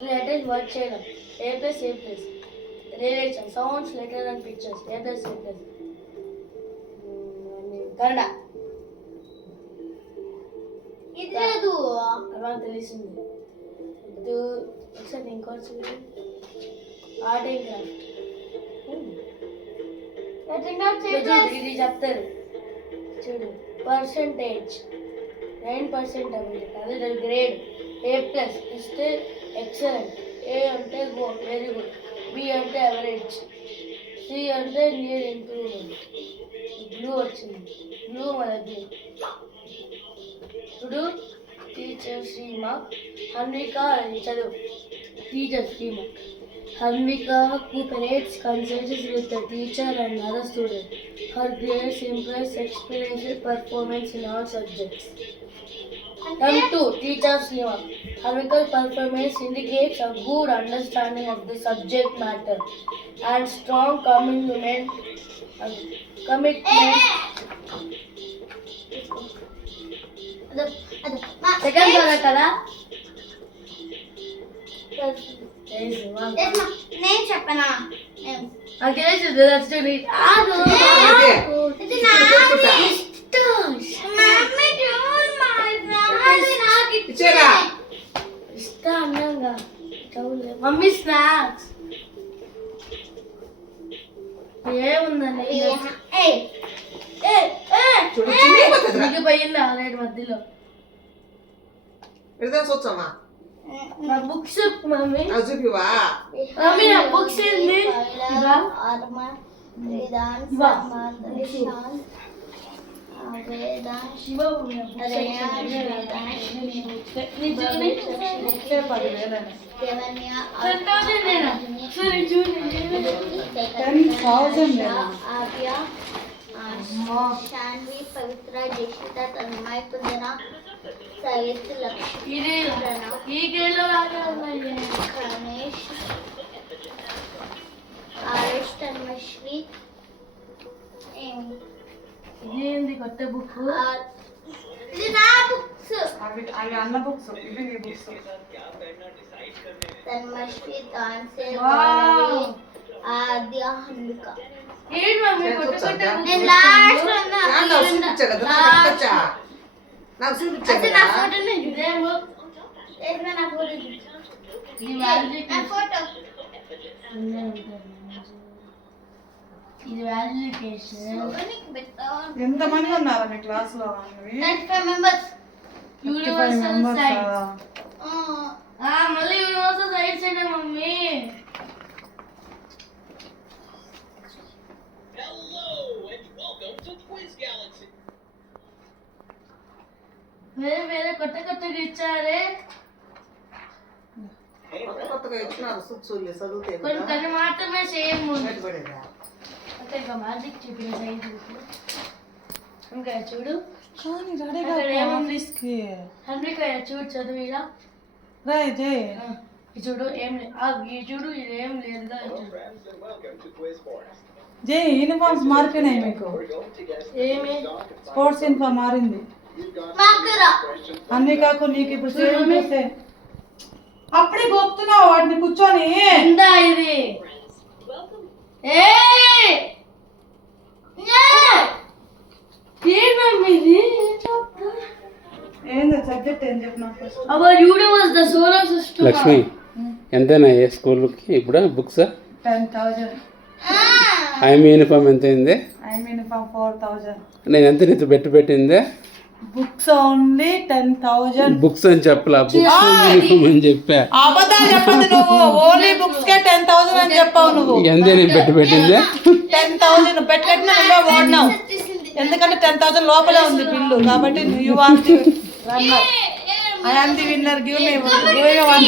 Letters word చేయడం A plus A plus relation sounds letter and pictures A plus A plus Kannada ఇది లేదు అలా తెలిసింది ఇది ఒకసారి ఇంకోటి చూడు ఆర్ట్ అండ్ క్రాఫ్ట్ ఇది చెప్తారు చూడు పర్సంటేజ్ 9% అవి అదే గ్రేడ్ A ప్లస్ ఇస్తే ఎక్సలెంట్ ఏ అంటే వెరీ గుడ్ బి అంటే అవరేజ్ సి అంటే నియర్ ఇంప్రూవ్మెంట్ బ్లూ వచ్చింది బ్లూ మన దగ్గర ఇప్పుడు టీచర్ శ్రీమా హన్విక చదువు teacher Sreema Hanvika cooperates, consults with the teacher and other students. Her grades impress experiential performance in all subjects. Number 2, teacher Sneha. Hanvika's performance indicates a good understanding of the subject matter and strong commitment. Second one, Kala. నేను చెప్పనా Okay, so let's do it. ఇది నాది mummy చూడు నాది నాకు ఇచ్చేరా ఇస్తా అన్నాగా చౌలే mummy snacks ఏముందండి నీకు పోయింది ఆల్రెడీ మధ్యలో నా బుక్స్ మమ్మీ మమ్మీ నా బుక్స్ ఏంది శాన్వి పవిత్ర జషిత తన్మయ్ కుందన సైయద్ లక్ష్మి గణేష్ ఆరుష్ తన్మశ్రీ ఇదేంది కొత్త బుక్ ఇది నా బుక్స్ అవి అన్న బుక్స్ ఇవి నీ బుక్స్ తన్మశ్రీ తాన్సే గౌరవి ఆద్య హన్విక ఏంటి మమ్మీ కొత్త కొత్త నేను లాస్ట్ లో నాకు అసలు నా ఫోటో నేను చూడేమో ఏదైనా నా ఫోటో ఈ వాల్యూ నా ఫోటో ఇది వాల్యుయేషన్ ఎంత మంది ఉన్నారు మీ క్లాస్ లో 95 మెంబర్స్ యూనివర్సల్ సైన్స్ మళ్ళీ యూనివర్సల్ సైన్స్ అంటే మమ్మీ వేరే వేరే కొత్త కొత్తగా ఇచ్చారే కొత్తగా ఇచ్చినారు చూడలే చదివితే కొన్ని కొన్ని మాత్రమే సేమ్ అంటే ఇంకా మ్యాజిక్ చూపిన సైన్స్ ఇంకా చూడు అక్కడ ఏముంది హన్విక చూడు చదువు ఇలా ఇది చూడు ఏం లేదు ఇది చూడు ఇది ఏం లేదుగా జే యూనిఫామ్స్ మారిపోయినాయి మీకు ఏమి స్పోర్ట్స్ యూనిఫామ్ మారింది మాకరా అన్నికాకు నీకు ఇప్పుడు సేమ్ చేస్తే అప్పుడే గోపుతున్నావు వాటిని కూర్చొని ఉందా ఇది ఏంది సబ్జెక్ట్ ఏం చెప్పినా first our universe the solar system Lakshmi ఎంతైనా స్కూల్కి ఇప్పుడు బుక్స్ 10,000 ఐఎమ్ యూనిఫామ్ ఎంత అయింది ఐఎమ్ యూనిఫామ్ 4,000 నేను ఎంత నీతో పెట్టింది బుక్స్ ఓన్లీ 10,000 బుక్స్ అని చెప్పలా బుక్స్ యూనిఫామ్ అని చెప్పా అబద్ధాలు చెప్పదు నువ్వు ఓన్లీ బుక్స్ కే 10,000 అని చెప్పావు నువ్వు ఎంత నేను పెట్టింది 10,000 పెట్టిన నువ్వే ఓడినావు ఎందుకంటే 10,000 లోపలే ఉంది బిల్లు కాబట్టి you are the runner I am the winner give me 1